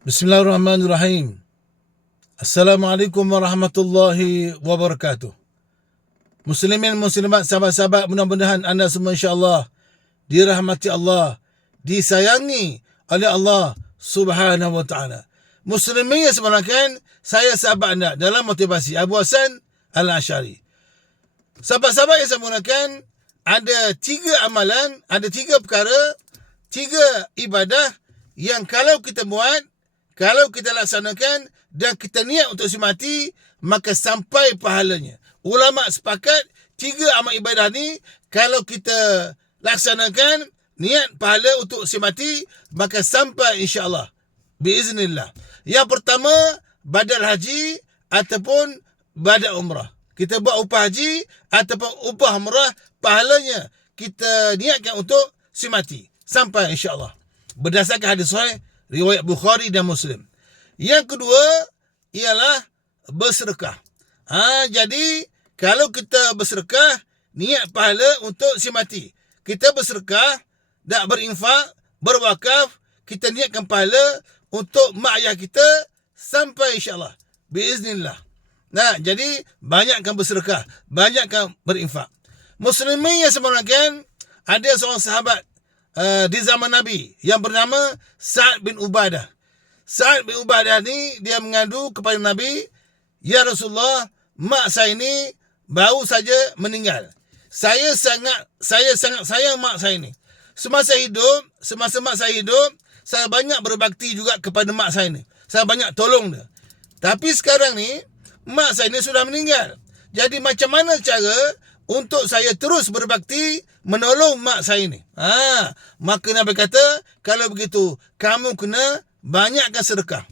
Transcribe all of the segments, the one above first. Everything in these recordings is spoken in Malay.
Bismillahirrahmanirrahim. Assalamualaikum warahmatullahi wabarakatuh. Muslimin muslimat, sahabat-sahabat, mudah-mudahan anda semua insya-Allah dirahmati Allah, disayangi oleh Allah Subhanahu wa taala. Muslimin yang sebenarnya, saya sahabat anda dalam motivasi Abu Hasan Al-Asy'ari. Sahabat-sahabat yang saya menggunakan, ada 3 amalan, ada 3 perkara, 3 ibadah yang kalau kita buat, kalau kita laksanakan dan kita niat untuk mati, maka sampai pahalanya. Ulama sepakat 3 amal ibadah ni kalau kita laksanakan, niat pahala untuk mati, maka sampai insya-Allah biiznillah. Yang pertama, badal haji ataupun badal umrah. Kita buat upah haji ataupun upah umrah, pahalanya kita niatkan untuk mati sampai insya-Allah. Berdasarkan hadis sahih riwayat Bukhari dan Muslim. Yang kedua ialah bersedekah. Jadi kalau kita bersedekah, niat pahala untuk mati. Kita bersedekah, dak berinfak, berwakaf, kita niatkan pahala untuk mak ayah kita sampai insya-Allah biiznillah. Jadi banyakkan bersedekah, banyakkan berinfak. Muslimin yang sebenarnya, ada seorang sahabat di zaman Nabi yang bernama Sa'ad bin Ubadah. Sa'ad bin Ubadah ni dia mengadu kepada Nabi, "Ya Rasulullah, mak saya ni baru saja meninggal. Saya sangat sayang mak saya ni. Semasa mak saya hidup, saya banyak berbakti juga kepada mak saya ni. Saya banyak tolong dia. Tapi sekarang ni mak saya ni sudah meninggal. Jadi macam mana cara untuk saya terus berbakti menolong mak saya ni?" Maka Nabi kata, "Kalau begitu, kamu kena banyakkan sedekah."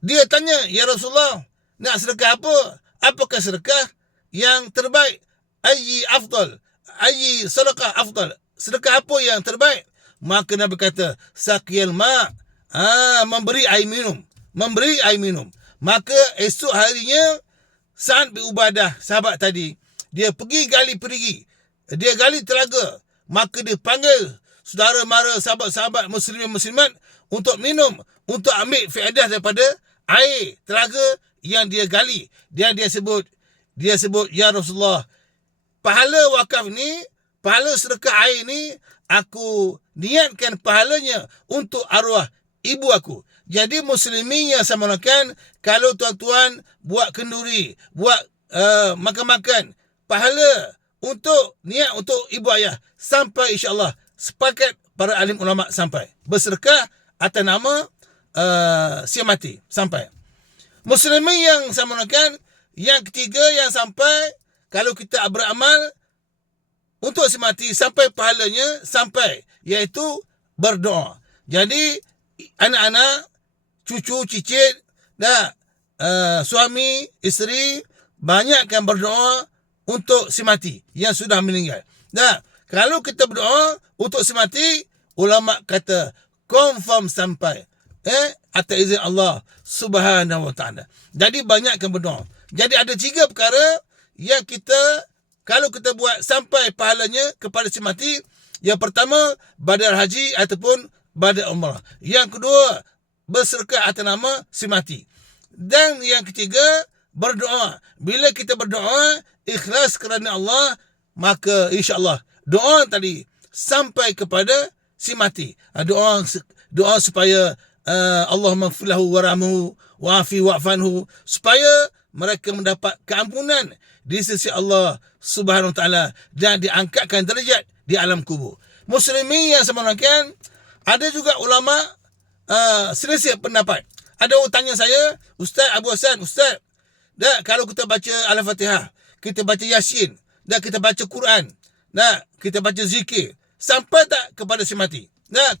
Dia tanya, "Ya Rasulullah, nak sedekah apa? Apakah sedekah yang terbaik? Ayyi afdal? Ayyi sedekah afdal? Sedekah apa yang terbaik?" Maka Nabi kata, "Saqiyal ma'." Memberi air minum. Memberi air minum. Maka esok harinya, Sa'ad bin Ubadah, sahabat tadi, dia pergi gali perigi. Dia gali telaga. Maka dia panggil saudara mara sahabat-sahabat muslimin muslimat untuk minum, untuk ambil faedah daripada air telaga yang dia gali. Dan dia sebut, "Ya Rasulullah, pahala wakaf ni, pahala sedekah air ni, aku niatkan pahalanya untuk arwah ibu aku." Jadi muslimin yang saya mulakan, kalau tuan-tuan buat kenduri, buat makan-makan, pahala untuk niat untuk ibu ayah sampai insya-Allah, sepakat para alim ulama sampai bersedekah atas nama mati sampai. Muslimin yang saya mulakan, yang ketiga yang sampai kalau kita beramal untuk mati sampai pahalanya sampai, iaitu berdoa. Jadi anak-anak, cucu, cicit, suami, isteri, banyakkan berdoa untuk mati yang sudah meninggal. Kalau kita berdoa untuk mati, ulama kata confirm sampai atas izin Allah Subhanahu wa taala. Jadi banyakkan berdoa. Jadi ada 3 perkara yang kita kalau kita buat sampai pahalanya kepada mati. Yang pertama, badal haji ataupun badal umrah. Yang kedua, bersedekah atas nama mati. Dan yang ketiga, berdoa. Bila kita berdoa ikhlas kerana Allah, maka insya-Allah doa tadi sampai kepada mati. Doa supaya Allahumma ighfirlahu warhamhu wa'afi wa'fanhu, supaya mereka mendapat keampunan di sisi Allah Subhanahu wa taala dan diangkatkan derajat di alam kubur. Muslimin yang sebenarnya, ada juga ulama selisih pendapat. Ada orang tanya saya, "Ustaz Abu Hasan, Ustaz, kalau kita baca Al-Fatihah, kita baca Yasin, kita baca Quran, kita baca zikir, sampai tak kepada mati?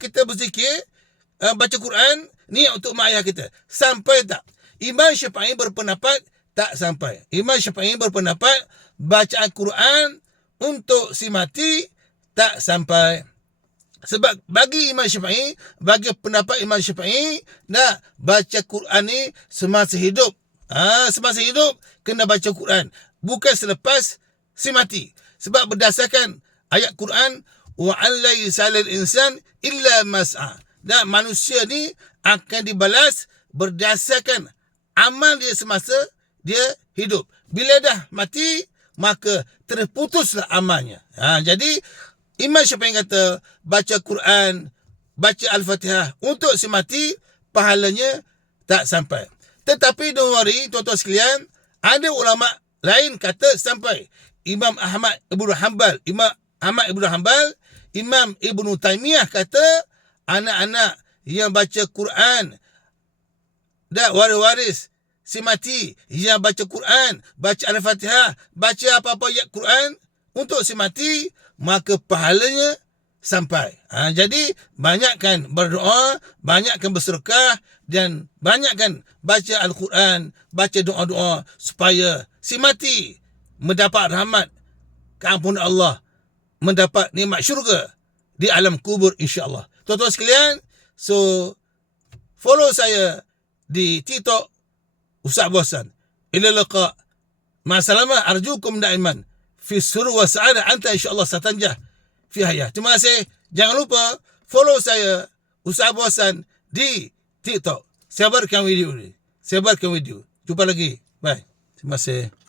Kita berzikir, baca Quran, niat untuk mak ayah kita, sampai tak?" Imam Syafi'i berpendapat tak sampai. Imam Syafi'i berpendapat bacaan Quran untuk mati tak sampai. Sebab bagi Imam Syafi'i, bagi pendapat Imam Syafi'i, baca Quran ni semasa hidup. Semasa hidup kena baca Quran, bukan selepas mati. Sebab berdasarkan ayat Quran, "Wa 'allai salil insan illa mas'a." Dan manusia ni akan dibalas berdasarkan amal dia semasa dia hidup. Bila dah mati, maka terputuslah amalnya. Jadi, Imam Syafi'i kata, baca Quran, baca Al-Fatihah untuk si mati, pahalanya tak sampai. Tetapi don't worry, tuan-tuan sekalian, ada ulama lain kata sampai. Imam Ahmad Ibn Hanbal, Imam Ibn Taymiyah kata, anak-anak yang baca Quran dah waris si mati, yang baca Quran, baca Al-Fatihah, baca apa-apa ayat Quran untuk si mati, maka pahalanya sampai. Jadi banyakkan berdoa, banyakkan bersedekah, dan banyakkan baca Al-Quran, baca doa-doa supaya si mati mendapat rahmat, keampunan Allah, mendapat nikmat syurga di alam kubur insya-Allah. Tuan-tuan sekalian, so follow saya di TikTok Ustaz Bosan. Ila liqa. Ma'asalamah, arjukum daiman fi surur wa sa'adah, anta insya-Allah satanjah fi hayah. Terima kasih. Jangan lupa follow saya Ustaz Bosan di TikTok. Sebarkan video ni. Jumpa lagi. Bye. Terima kasih.